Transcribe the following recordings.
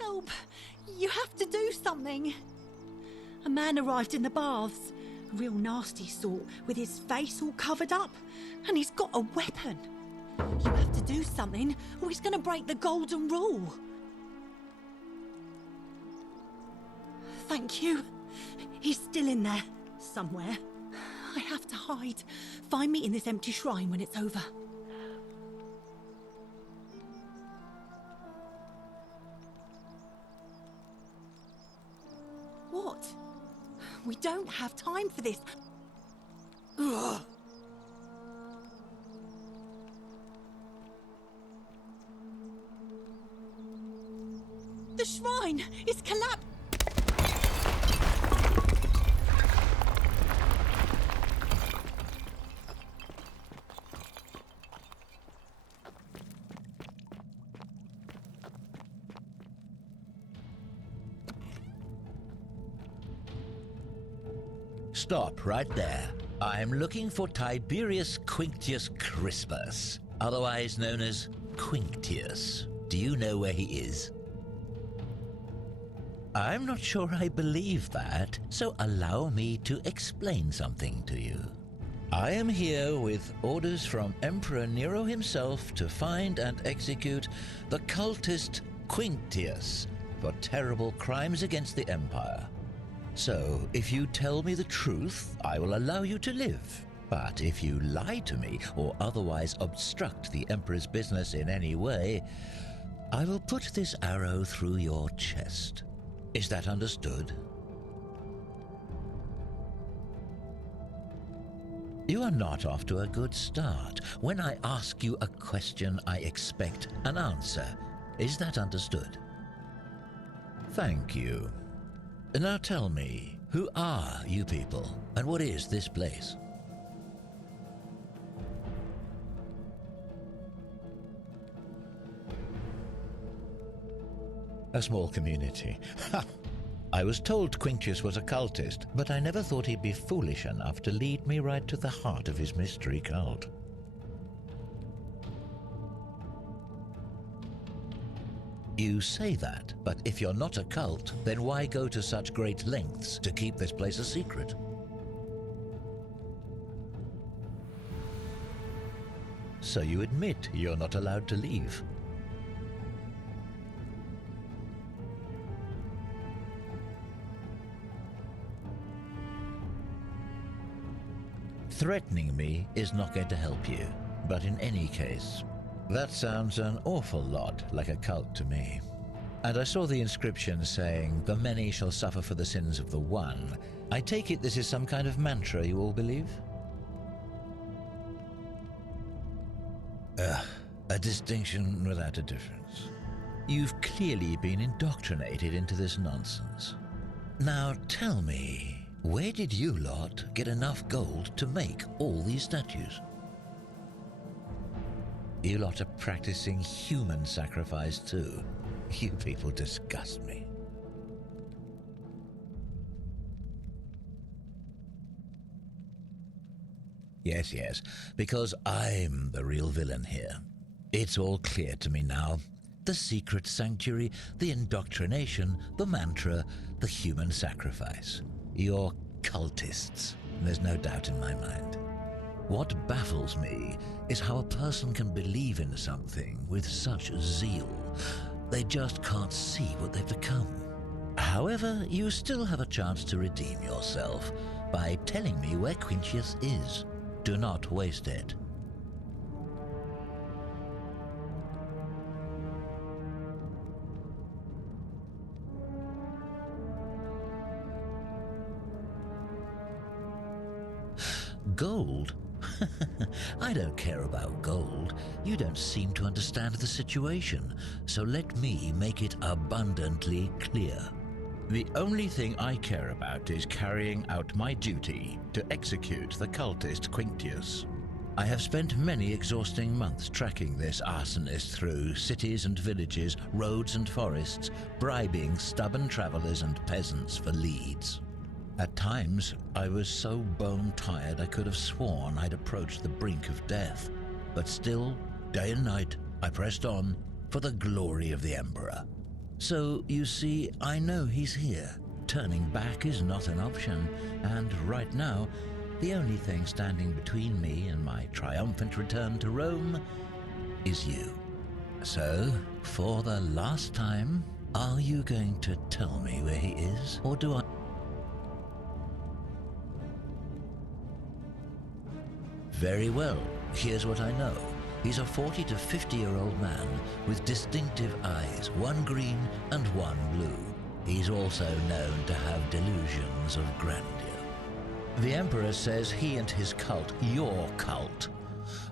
Help! You have to do something! A man arrived in the baths. A real nasty sort, with his face all covered up. And he's got a weapon. You have to do something, or he's going to break the golden rule. Thank you. He's still in there, somewhere. I have to hide. Find me in this empty shrine when it's over. What? We don't have time for this. Ugh. The shrine is collapsed. Stop right there. I'm looking for Tiberius Quinctius Crispus, otherwise known as Quinctius. Do you know where he is? I'm not sure I believe that, so allow me to explain something to you. I am here with orders from Emperor Nero himself to find and execute the cultist Quinctius for terrible crimes against the Empire. So, if you tell me the truth, I will allow you to live. But if you lie to me or otherwise obstruct the Emperor's business in any way, I will put this arrow through your chest. Is that understood? You are not off to a good start. When I ask you a question, I expect an answer. Is that understood? Thank you. Now tell me, who are you people, and what is this place? A small community. Ha! I was told Quinctius was a cultist, but I never thought he'd be foolish enough to lead me right to the heart of his mystery cult. You say that, but if you're not a cult, then why go to such great lengths to keep this place a secret? So you admit you're not allowed to leave. Threatening me is not going to help you, but in any case, that sounds an awful lot like a cult to me. And I saw the inscription saying, "The many shall suffer for the sins of the one." I take it this is some kind of mantra you all believe? A distinction without a difference. You've clearly been indoctrinated into this nonsense. Now tell me, where did you lot get enough gold to make all these statues? You lot are practicing human sacrifice too. You people disgust me. Yes, because I'm the real villain here. It's all clear to me now. The secret sanctuary, the indoctrination, the mantra, the human sacrifice. You're cultists, there's no doubt in my mind. What baffles me is how a person can believe in something with such zeal. They just can't see what they've become. However, you still have a chance to redeem yourself by telling me where Quinctius is. Do not waste it. Gold? I don't care about gold. You don't seem to understand the situation, so let me make it abundantly clear. The only thing I care about is carrying out my duty to execute the cultist Quinctius. I have spent many exhausting months tracking this arsonist through cities and villages, roads and forests, bribing stubborn travelers and peasants for leads. At times, I was so bone-tired I could have sworn I'd approached the brink of death. But still, day and night, I pressed on for the glory of the Emperor. So, you see, I know he's here. Turning back is not an option, and right now, the only thing standing between me and my triumphant return to Rome is you. So, for the last time, are you going to tell me where he is, or do I? Very well, here's what I know. He's a 40 to 50-year-old man with distinctive eyes, one green and one blue. He's also known to have delusions of grandeur. The Emperor says he and his cult, your cult,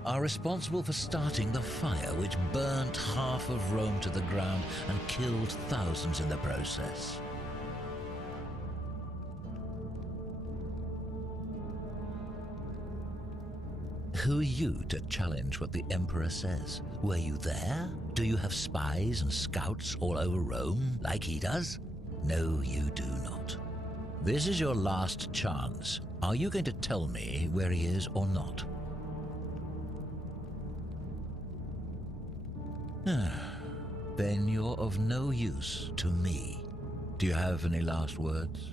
are responsible for starting the fire which burnt half of Rome to the ground and killed thousands in the process. Who are you to challenge what the Emperor says? Were you there? Do you have spies and scouts all over Rome, like he does? No, you do not. This is your last chance. Are you going to tell me where he is or not? Then you're of no use to me. Do you have any last words?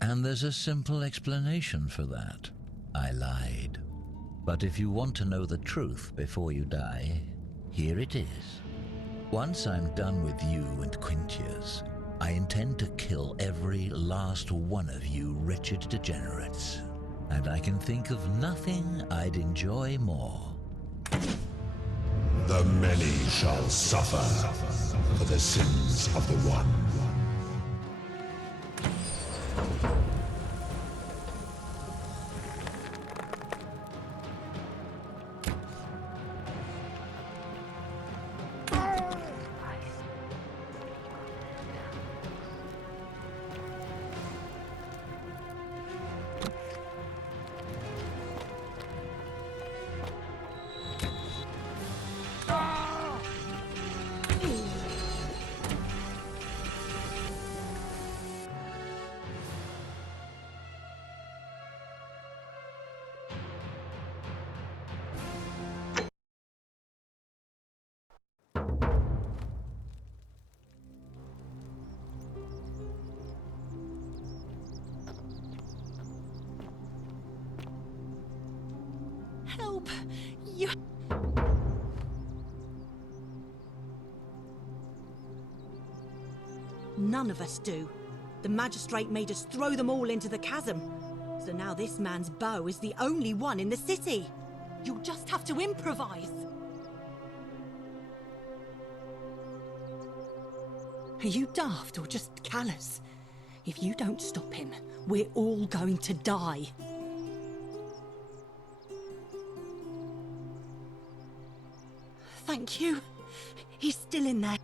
And there's a simple explanation for that. I lied. But if you want to know the truth before you die, here it is. Once I'm done with you and Quintius, I intend to kill every last one of you wretched degenerates. And I can think of nothing I'd enjoy more. The many shall suffer for the sins of the one. Help! You... None of us do. The magistrate made us throw them all into the chasm. So now this man's bow is the only one in the city. You'll just have to improvise. Are you daft or just callous? If you don't stop him, we're all going to die. Thank you. He's still in there.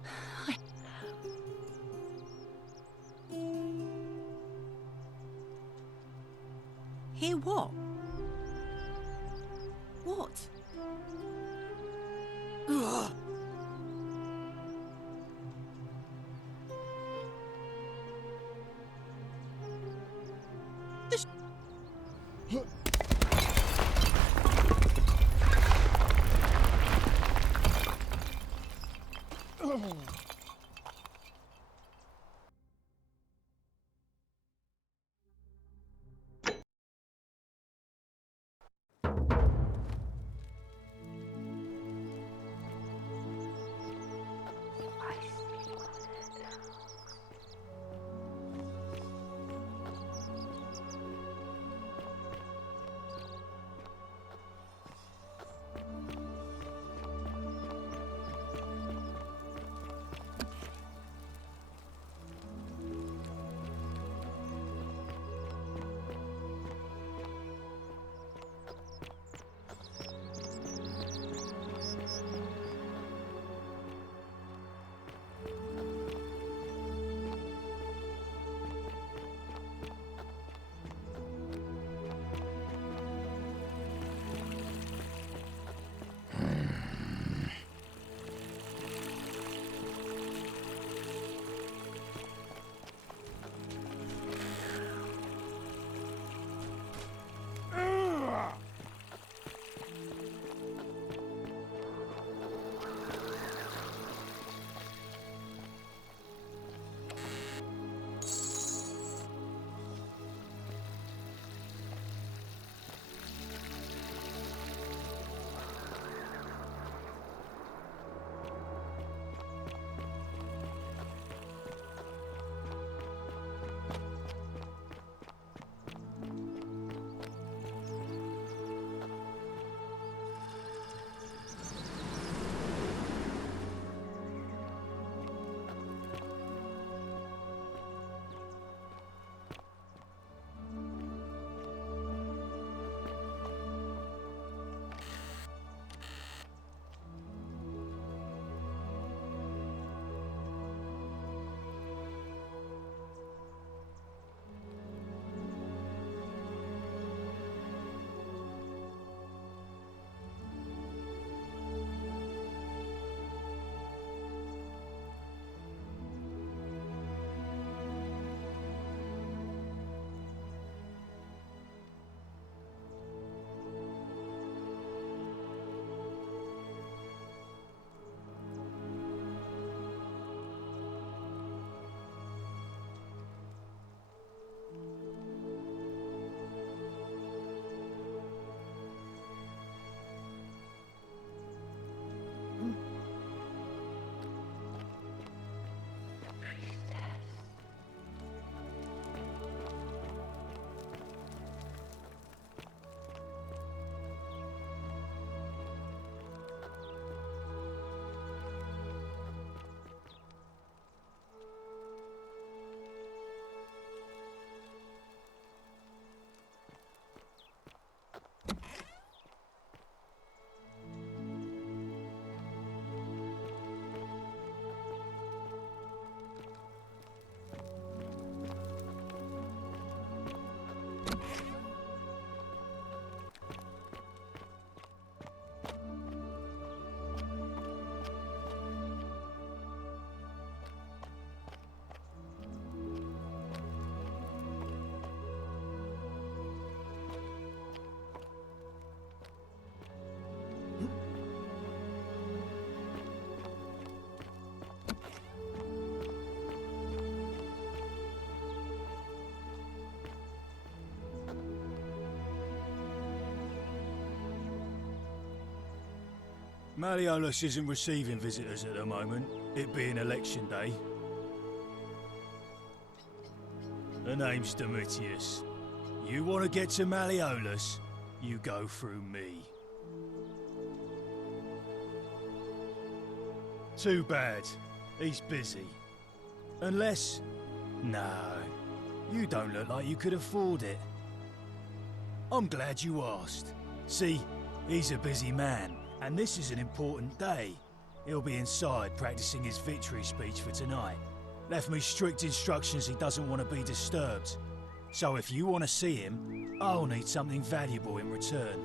Hear what? What? Ugh. Malleolus isn't receiving visitors at the moment, it being election day. The name's Domitius. You want to get to Malleolus, you go through me. Too bad. He's busy. Unless... No. You don't look like you could afford it. I'm glad you asked. See, he's a busy man, and this is an important day. He'll be inside practicing his victory speech for tonight. Left me strict instructions he doesn't want to be disturbed. So if you want to see him, I'll need something valuable in return.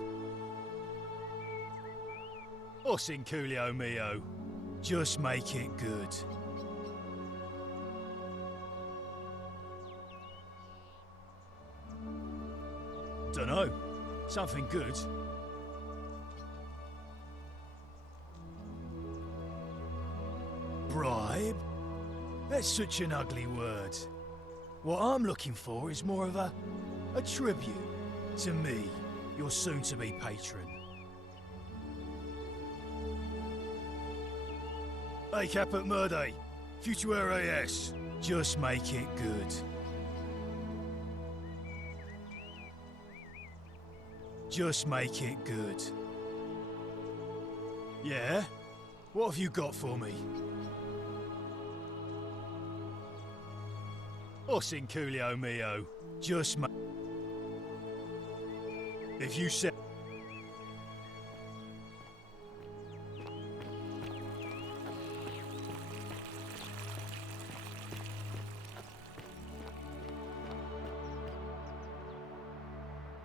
Os inculio mio. Just make it good. Dunno. Something good. Bribe? That's such an ugly word. What I'm looking for is more of a tribute to me, your soon-to-be patron. Hey, Caput Murde, Futuere es. Just make it good. Just make it good. Yeah? What have you got for me? Os inculio mio. Just make... If you said...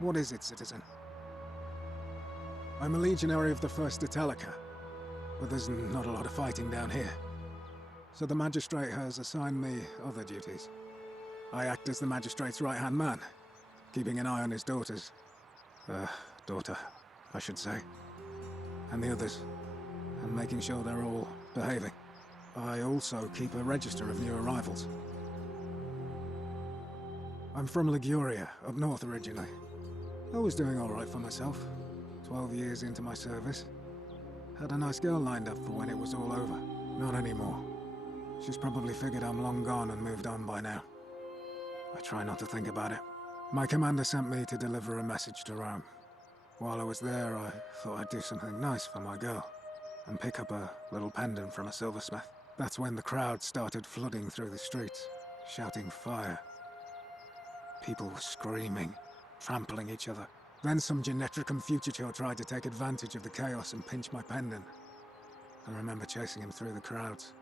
What is it, citizen? I'm a legionary of the First Italica, but there's not a lot of fighting down here. So the Magistrate has assigned me other duties. I act as the Magistrate's right-hand man, keeping an eye on his daughters. Daughter, I should say. And the others, and making sure they're all behaving. I also keep a register of new arrivals. I'm from Liguria, up north originally. I was doing all right for myself. 12 years into my service. Had a nice girl lined up for when it was all over. Not anymore. She's probably figured I'm long gone and moved on by now. I try not to think about it. My commander sent me to deliver a message to Rome. While I was there, I thought I'd do something nice for my girl, and pick up a little pendant from a silversmith. That's when the crowd started flooding through the streets, shouting fire. People were screaming, trampling each other. Then some Genetricum Fugitor tried to take advantage of the chaos and pinch my pendant. I remember chasing him through the crowds,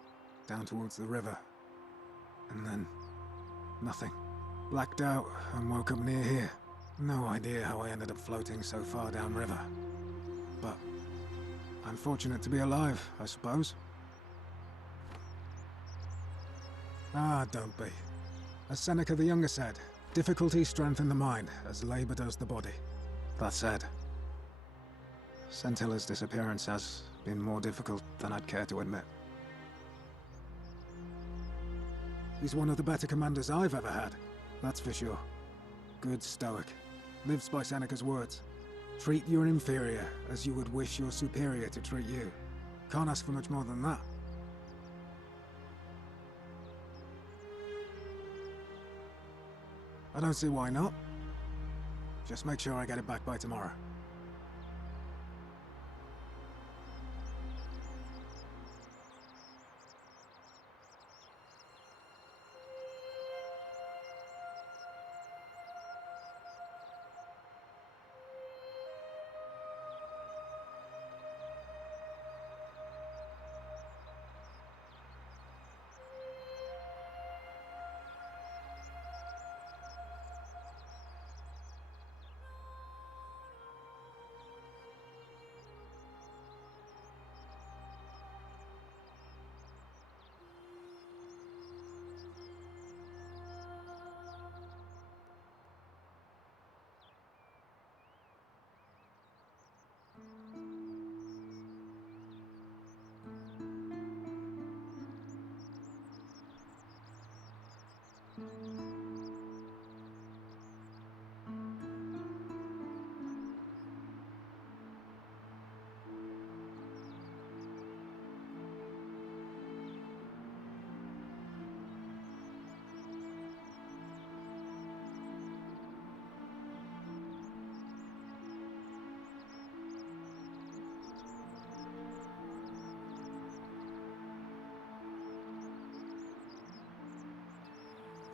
down towards the river. And then... nothing. Blacked out and woke up near here. No idea how I ended up floating so far downriver. But... I'm fortunate to be alive, I suppose. Ah, don't be. As Seneca the Younger said, difficulty strengthens the mind, as labor does the body. That said, Scintilla's disappearance has been more difficult than I'd care to admit. He's one of the better commanders I've ever had, that's for sure. Good stoic. Lives by Seneca's words. Treat your inferior as you would wish your superior to treat you. Can't ask for much more than that. I don't see why not. Just make sure I get it back by tomorrow.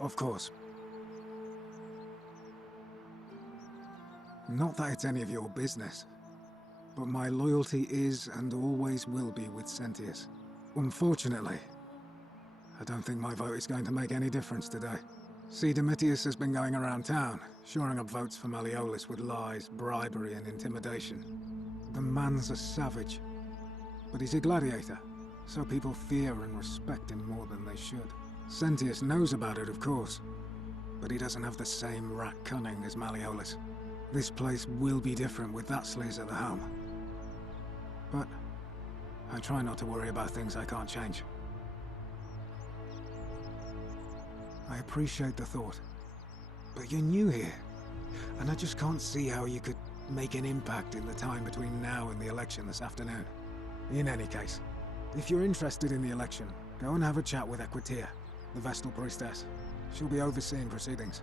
Of course. Not that it's any of your business, but my loyalty is and always will be with Sentius. Unfortunately, I don't think my vote is going to make any difference today. See, Domitius has been going around town, shoring up votes for Malleolus with lies, bribery, and intimidation. The man's a savage, but he's a gladiator, so people fear and respect him more than they should. Sentius knows about it, of course, but he doesn't have the same rat cunning as Malleolus. This place will be different with that Slays at the helm. But I try not to worry about things I can't change. I appreciate the thought, but you're new here, and I just can't see how you could make an impact in the time between now and the election this afternoon. In any case, if you're interested in the election, go and have a chat with Equitia, the Vestal Priestess. She'll be overseeing proceedings.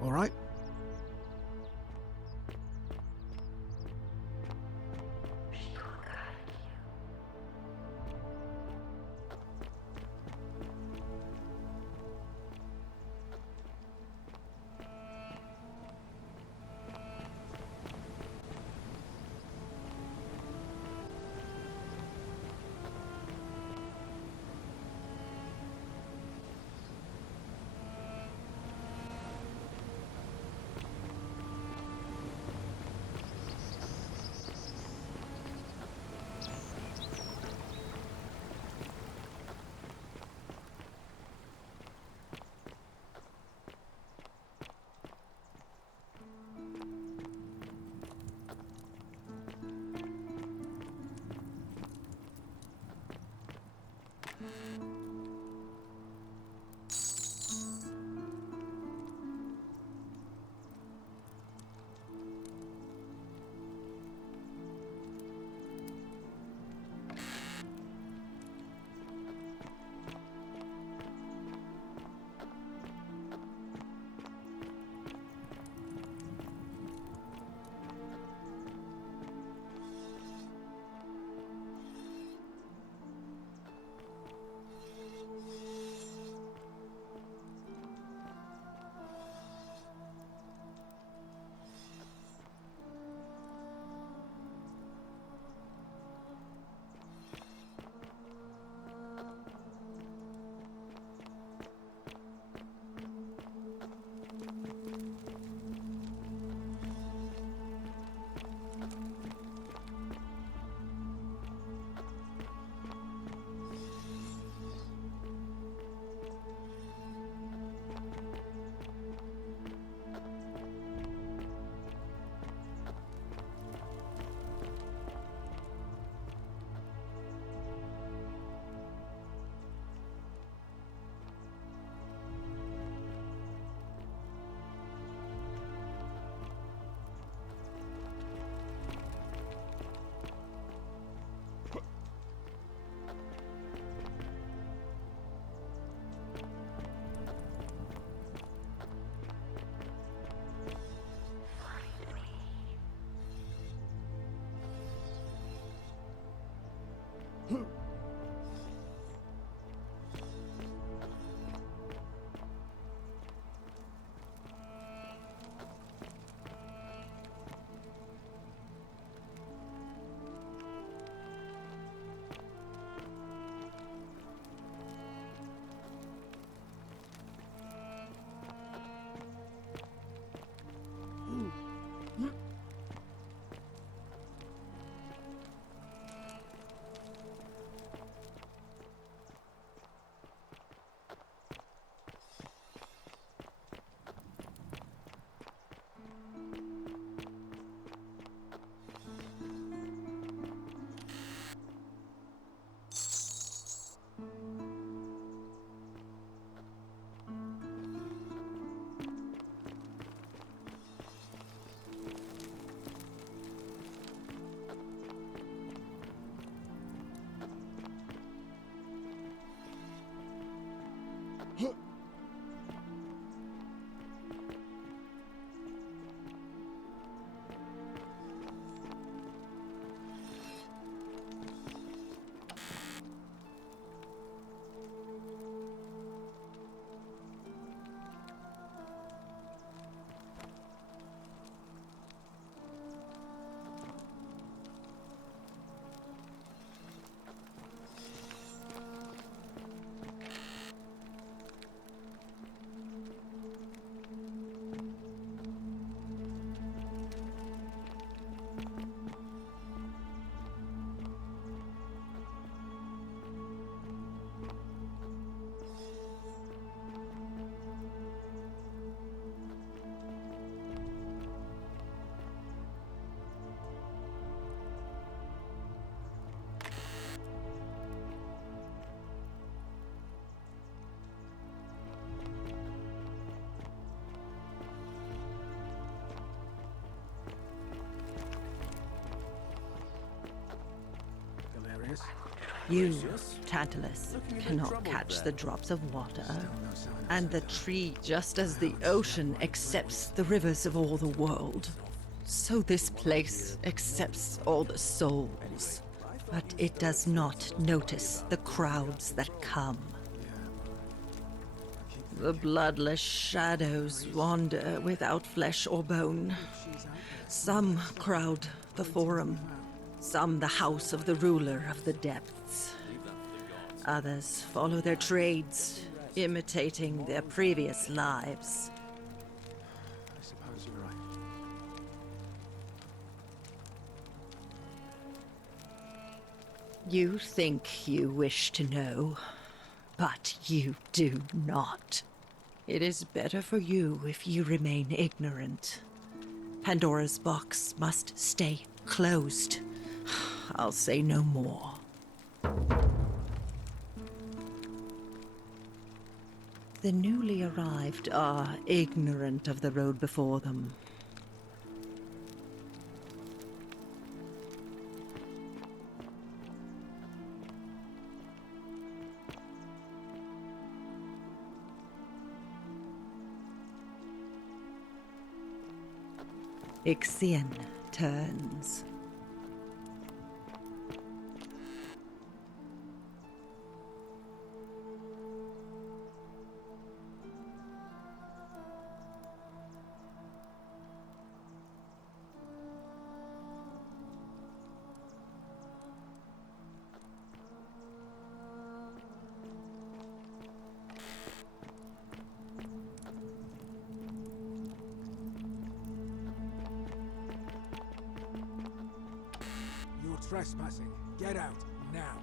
All right? this? You, Tantalus, cannot catch the drops of water, No sign of and the tree, just as the ocean accepts the rivers of all the world, so this place accepts all the souls. But it does not notice the crowds that come. The bloodless shadows wander without flesh or bone. Some crowd the Forum, some the house of the ruler of the depths. Others follow their trades, imitating their previous lives. I suppose you're right. You think you wish to know, but you do not. It is better for you if you remain ignorant. Pandora's box must stay closed. I'll say no more. The newly arrived are ignorant of the road before them. Ixion turns. You're trespassing. Get out, now.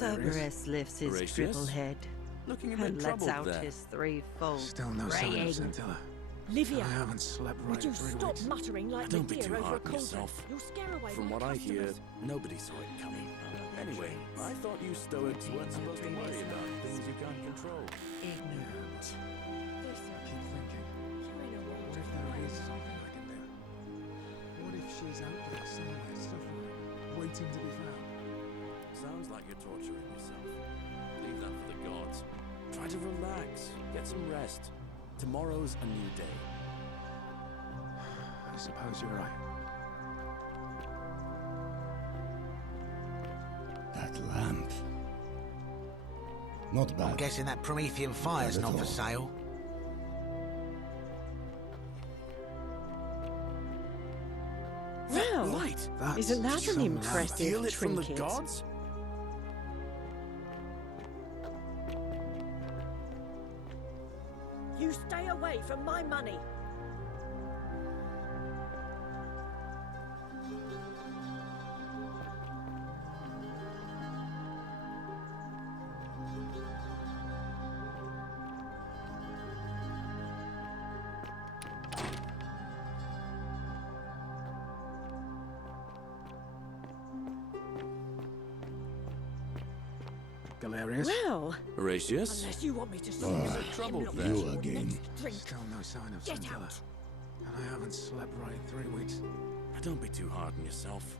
Cerberus lifts his Horatius? triple head Looking a bit and lets troubled out there. his threefold Still no sign of braying. Scintilla. Livia, I haven't slept right would you in 3 stop weeks. muttering like Don't be Medea too over a hard on cauldron? yourself. You'll scare away From my what I hear, customers. nobody saw it coming. Anyway, I thought you Stoics weren't supposed to worry about things you can't control. Ignorant. Listen, I keep thinking, you're in a world what if of there is lies. something I can do? What if she's out there somewhere suffering, waiting to be found? Sounds like you're torturing yourself. Leave that for the gods. Try to relax. Get some rest. Tomorrow's a new day. I suppose you're right. That lamp. Not bad. I'm guessing that Promethean fire's Not at not for all. sale. Well, Light! That's isn't that an some lamp. impressive Steal it from the trinket? gods? You stay away from my money. hilarious. Well, Horatius? unless you want me to Ah, sort trouble hemlock there. You into your again. next drink. Still no sign of Get Scintilla. out. And I haven't slept right in 3 weeks. Don't be too hard on yourself.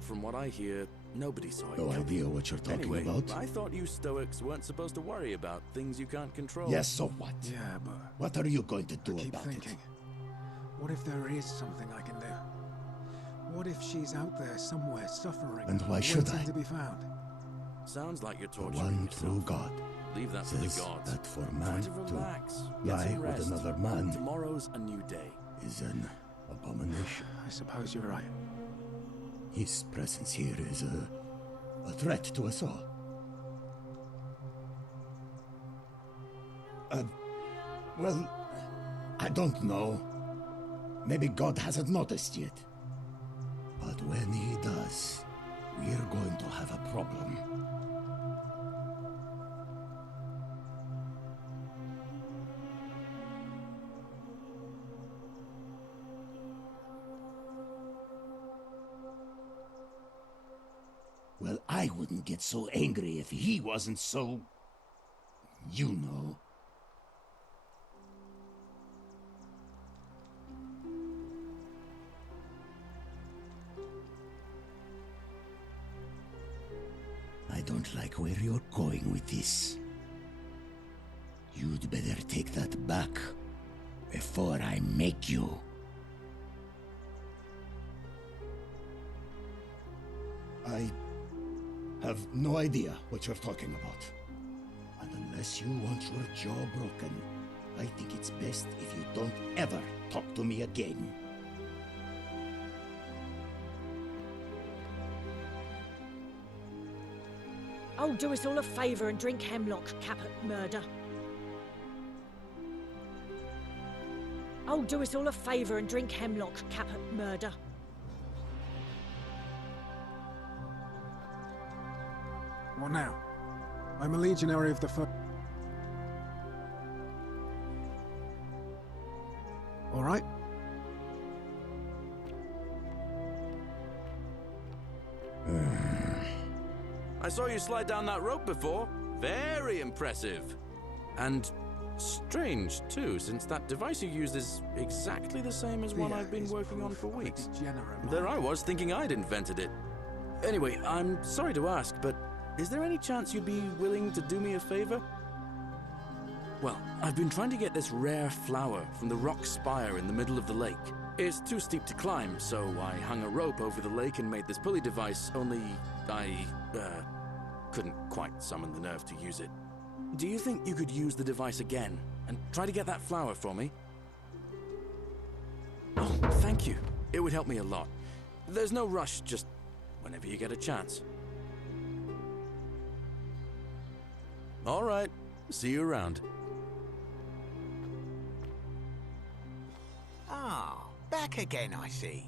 From what I hear, nobody saw it No coming. idea what you're talking Anyway, about. I thought you Stoics weren't supposed to worry about things you can't control. Yes, so what? Yeah, but What are you going to do I keep about thinking, it? what if there is something I can do? What if she's out there somewhere suffering And why should waiting I? to be found? Sounds like you're The torturing one yourself. true God Leave that to the says gods. that for Try man to to relax. Get lie some with rest. another man Tomorrow's a new day. is an abomination. I suppose you're right. His presence here is a threat to us all. Well, I don't know. Maybe God hasn't noticed yet. But when he does, we're going to have a problem. Well, I wouldn't get so angry if he wasn't so... you know. I don't like where you're going with this. You'd better take that back before I make you. I have no idea what you're talking about. And unless you want your jaw broken, I think it's best if you don't ever talk to me again. Oh, do us all a favour and drink hemlock, Caput Murder. Oh, do us all a favour and drink hemlock, Caput Murder. What now? I'm a legionary of the All right. I saw you slide down that rope before. Very impressive. And strange, too, since that device you used is exactly the same as one Fear I've been is working on proof for of a weeks. degenerate There mind. I was, thinking I'd invented it. Anyway, I'm sorry to ask, but is there any chance you'd be willing to do me a favor? Well, I've been trying to get this rare flower from the rock spire in the middle of the lake. It's too steep to climb, so I hung a rope over the lake and made this pulley device, only I couldn't quite summon the nerve to use it. Do you think you could use the device again and try to get that flower for me? Oh, thank you. It would help me a lot. There's no rush, just whenever you get a chance. All right. See you around. Ah, back again, I see.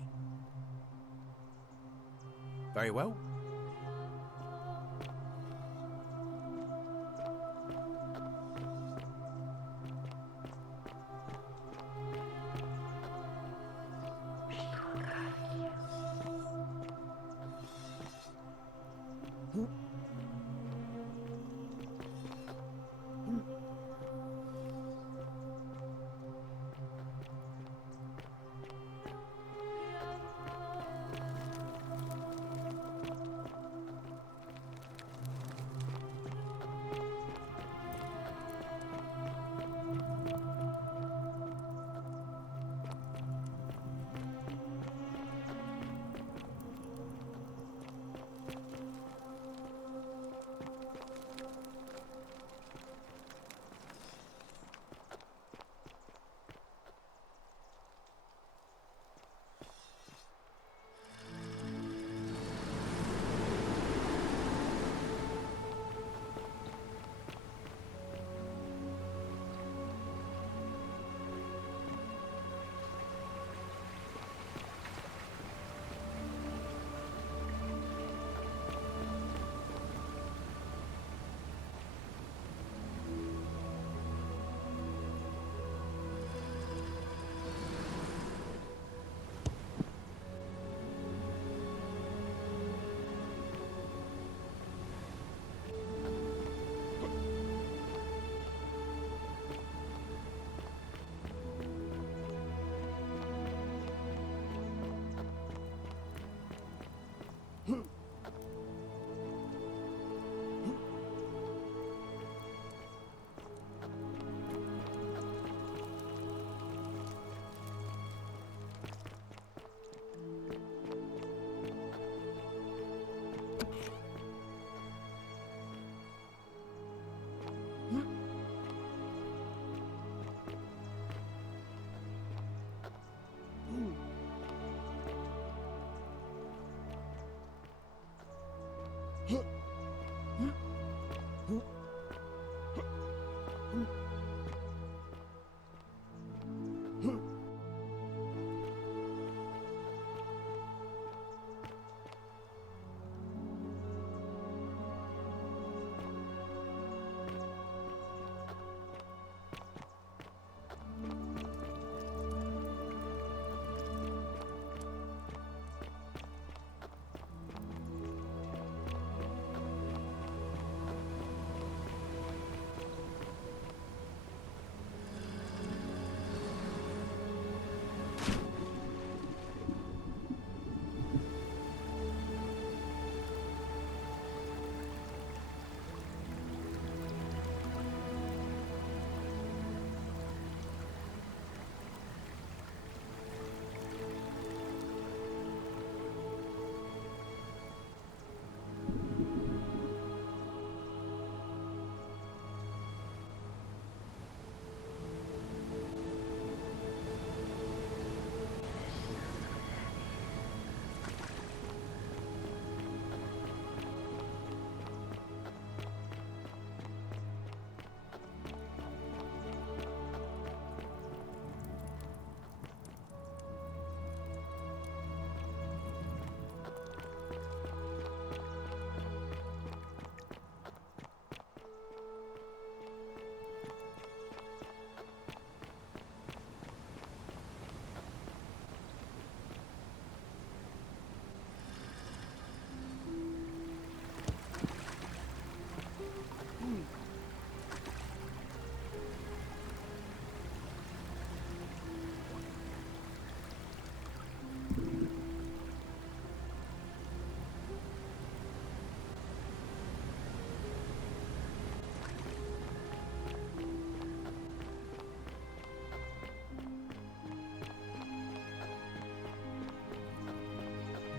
Very well.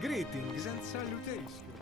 Greetings and salutations.